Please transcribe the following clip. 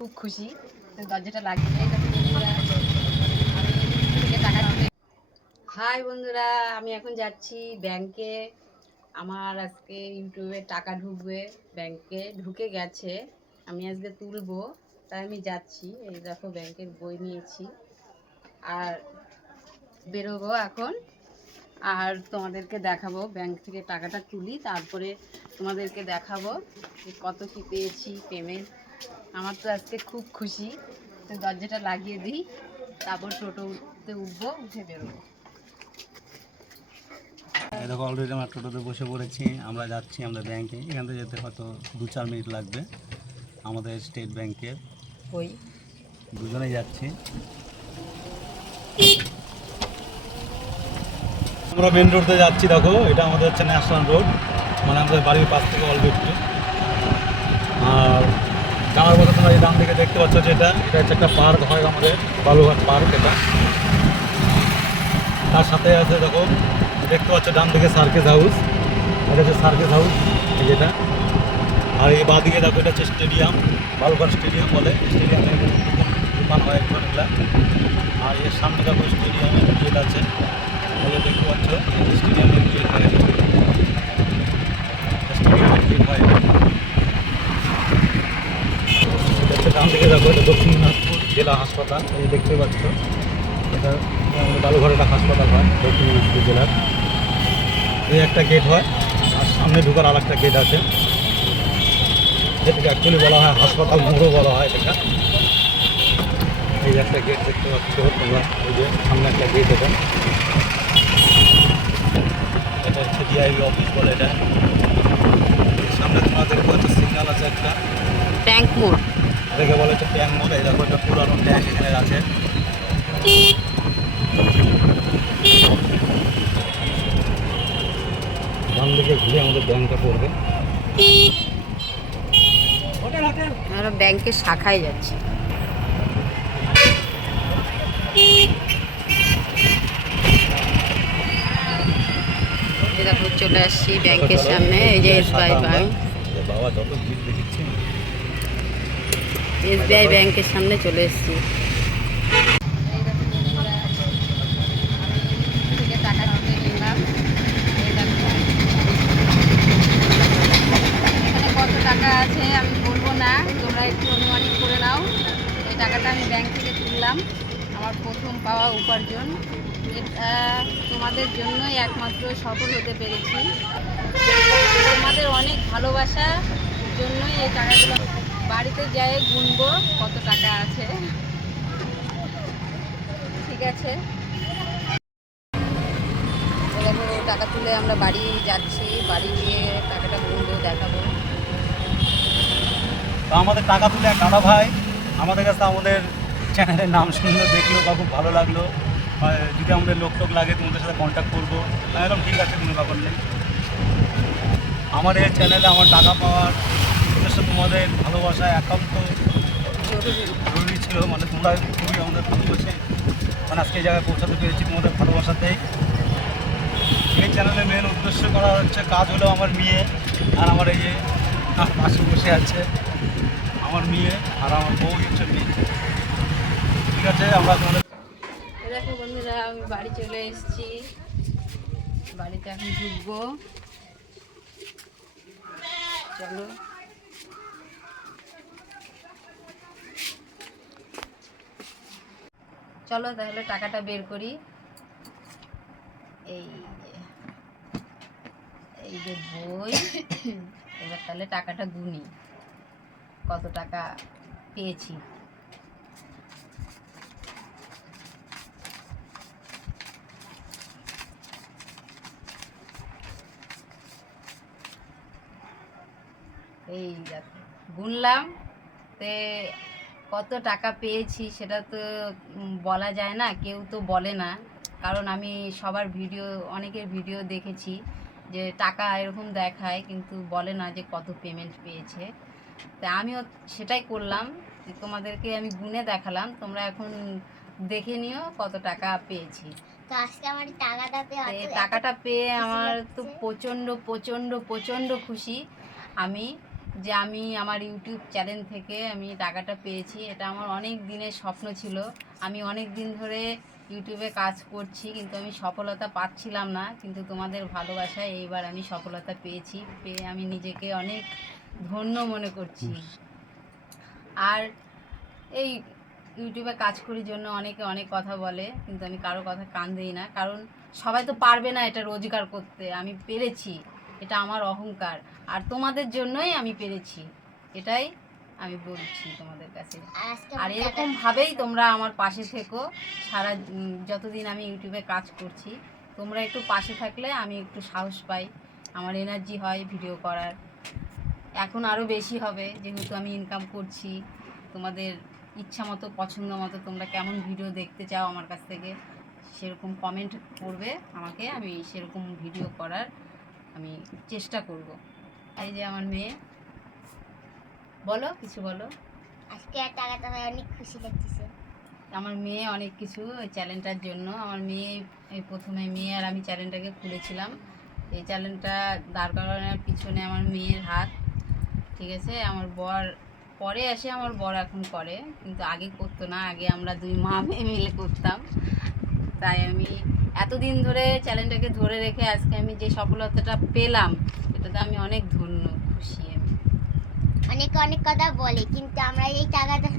খুব খুশি দরজাটা লাগিয়ে হাই বন্ধুরা, আমি এখন যাচ্ছি ব্যাংকে। আমার আজকে ইউটিউবে টাকা ঢুকবে, ব্যাংকে ঢুকে গেছে, আমি আজকে তুলবো, তাই আমি যাচ্ছি। এই দেখো ব্যাংকের বই নিয়েছি আর বেরোবো এখন। আর তোমাদেরকে দেখাবো ব্যাংক থেকে টাকাটা তুলি, তারপরে তোমাদেরকে দেখাবো যে কত কি পেয়েছি পেমেন্ট। আমার তো আজকে খুব খুশি। দরজাটা লাগিয়ে দিই, তারপর টোটোতে উঠবো, উঠে বেরোবো। দেখো অলরেডি আমরা টোটোতে বসে পড়েছি, আমরা যাচ্ছি আমরা ব্যাংকে। এখান থেকে যেতে হয়তো 2-4 মিনিট লাগবে। আমাদের স্টেট ব্যাংকের ওই দুজনেই যাচ্ছি। আমরা মেন রোডে যাচ্ছি। দেখো এটা আমাদের হচ্ছে ন্যাশনাল রোড, মানে আমাদের বাড়ির পাশ থেকে অল্প একটু। আর যাওয়ার পথে তোমরা এই ডান দিকে দেখতে পাচ্ছ যেটা এটা হচ্ছে একটা পার্ক হয়, আমাদের বালুঘাট পার্ক। এটা তার সাথে আছে, দেখো দেখতে পাচ্ছ ডান দিকে সার্কেস হাউস, এটা হচ্ছে সার্কেস হাউস যেটা। আর এই বাঁদিকে দেখো এটা হচ্ছে স্টেডিয়াম, বালুঘাট স্টেডিয়াম বলে। স্টেডিয়ামে দোকান হয় এগুলো। আর এর সামনে দেখো স্টেডিয়ামের গেট আছে, দেখতে পাচ্ছ স্টেডিয়ামের গেট হয়, স্টেডিয়ামের গেট হয়। এটা হচ্ছে ডান দিকে দেখো এটা দক্ষিণ দিনাজপুর জেলা হাসপাতাল, এই দেখতে পাচ্ছ। এটা আমাদের বালুঘাট একটা হাসপাতাল হয় দক্ষিণ দিনাজপুর জেলার। এই একটা গেট হয়, আর সামনে ঢোকার আর একটা গেট আছে, যেটাকে অ্যাকচুয়ালি বলা হয় হাসপাতাল মোড়ও বলা হয় এটা। এই একটা গেট দেখতে পাচ্ছ তোমরা, এই যে সামনে একটা গেট। এটা হচ্ছে ডিআইবি অফিস বলে এটা। সামনে তোমরা দেখতে পাচ্ছ সিগন্যাল আছে একটা, ট্যাঙ্ক মোড়, এটাকে বলে হচ্ছে ট্যাঙ্ক মোড়। এই দেখো একটা পুরানো ট্যাঙ্ক এখানে আছে। ডান দিকে ঘুরে আমাদের ব্যাংকটা পড়বে। আমরা ব্যাংকের শাখায় যাচ্ছি। দেখো চলে আসছি ব্যাংকের সামনে, এই যে এসবিআই ব্যাংক। বাবা যত ভিড় দেখছি, এসবিআই ব্যাংকের সামনে চলে এসেছি। টাকা তুলে নিলাম। এখানে কত টাকা আছে আমি বলবো না, তোমরা একটু অনুমানিক করে নাও। এই টাকাটা আমি ব্যাংক থেকে তুললাম, আমার প্রথম পাওয়া উপার্জন। এটা তোমাদের জন্যই একমাত্র সফল হতে পেরেছি। তোমাদের অনেক ভালোবাসার জন্যই এই টাকাগুলো। বাড়িতে যাই গুনবো কত টাকা আছে। ঠিক আছে, দেখো টাকা তুলে আমরা বাড়ি যাচ্ছি, বাড়ি গিয়ে টাকাটা গুনবো, দেখাবো। তো আমাদের টাকা তুলে এক দাদা ভাই আমাদের কাছে আমাদের চ্যানেলের নাম শুনলো, দেখলো বা খুব ভালো লাগলো। যদি আমাদের লোক টোক লাগে তোমাদের সাথে কন্ট্যাক্ট করবো, একদম ঠিক আছে, কোনো ব্যাপার নেই। আমার এই চ্যানেলে আমার টাকা পাওয়ার উদ্দেশ্য তোমাদের ভালোবাসা একান্ত জরুরি ছিল। মানে তোমরা খুবই আমাদের ভালোবাসে, মানে আজকে এই জায়গায় পৌঁছাতে পেরেছি তোমাদের ভালোবাসাতেই। এই চ্যানেলের মেন উদ্দেশ্য করা হচ্ছে কাজ হলো আমার মেয়ে আর আমার এই যে পাশে বসে আছে আমার মেয়ে আর আমার বউ হচ্ছে মেয়ে। ঠিক আছে, আমরা তোমাদের দেখো বন্ধুরা, আমি বাড়ি চলে এসেছি, বাড়িতে এখন ঢুকবো। চলো, চলো তাহলে টাকাটা বের করি। এই এই যে বই, এবার তাহলে টাকাটা গুনি কত টাকা পেয়েছি। এই দেখো গুনলাম, তে কত টাকা পেয়েছি সেটা তো বলা যায় না, কেউ তো বলে না। কারণ আমি সবার ভিডিও, অনেকের ভিডিও দেখেছি যে টাকা এরকম দেখায় কিন্তু বলে না যে কত পেমেন্ট পেয়েছে। তা আমিও সেটাই করলাম, যে তোমাদেরকে আমি গুনে দেখালাম, তোমরা এখন দেখে নিও কত টাকা পেয়েছি। তো আজকে আমার টাকাটা পেয়ে আমার তো প্রচণ্ড প্রচণ্ড প্রচণ্ড খুশি আমি। যে আমি আমার ইউটিউব চ্যানেল থেকে আমি টাকাটা পেয়েছি। এটা আমার অনেক দিনের স্বপ্ন ছিল। আমি অনেক দিন ধরে ইউটিউবে কাজ করছি, কিন্তু আমি সফলতা পাচ্ছিলাম না, কিন্তু তোমাদের ভালোবাসায় এইবার আমি সফলতা পেয়েছি। পেয়ে আমি নিজেকে অনেক ধন্য মনে করছি। আর এই ইউটিউবে কাজ করার জন্য অনেকে অনেক কথা বলে, কিন্তু আমি কারো কথা কান দিই না, কারণ সবাই তো পারবে না এটা রোজগার করতে। আমি পেরেছি, এটা আমার অহংকার, আর তোমাদের জন্যই আমি পেরেছি, এটাই আমি বলছি তোমাদের কাছে। আর এরকমভাবেই তোমরা আমার পাশে থেকো সারা যতদিন আমি ইউটিউবে কাজ করছি। তোমরা একটু পাশে থাকলে আমি একটু সাহস পাই, আমার এনার্জি হয় ভিডিও করার। এখন আরও বেশি হবে, যেহেতু আমি ইনকাম করছি। তোমাদের ইচ্ছা মতো, পছন্দ মতো তোমরা কেমন ভিডিও দেখতে চাও আমার কাছ থেকে সেরকম কমেন্ট করবে আমাকে, আমি সেরকম ভিডিও করার আমি চেষ্টা করব। এই যে আমার মেয়ে, বলো কিছু বলো। আজকে টাকাটা আমার অনেক খুশি লাগতেছে। আমার মেয়ে অনেক কিছু এই চ্যানেলটার জন্য, আমার মেয়ে এই প্রথমে মেয়ে আর আমি চ্যানেলটাকে খুলেছিলাম। এই চ্যানেলটা দাঁড় করানোর পিছনে আমার মেয়ের হাত, ঠিক আছে। আমার বর পরে এসে আমার বর এখন করে, কিন্তু আগে করতো না, আগে আমরা দুই মা মেয়ে মিলে করতাম। তাই আমি এতদিন ধরে চ্যানেলটাকে ধরে রেখে আজকে আমি যে সফলতাটা পেলাম, এটাতে আমি অনেক ধন্য, খুশি আমি। অনেকে অনেক কথা বলে, কিন্তু আমরা এই টাকাটা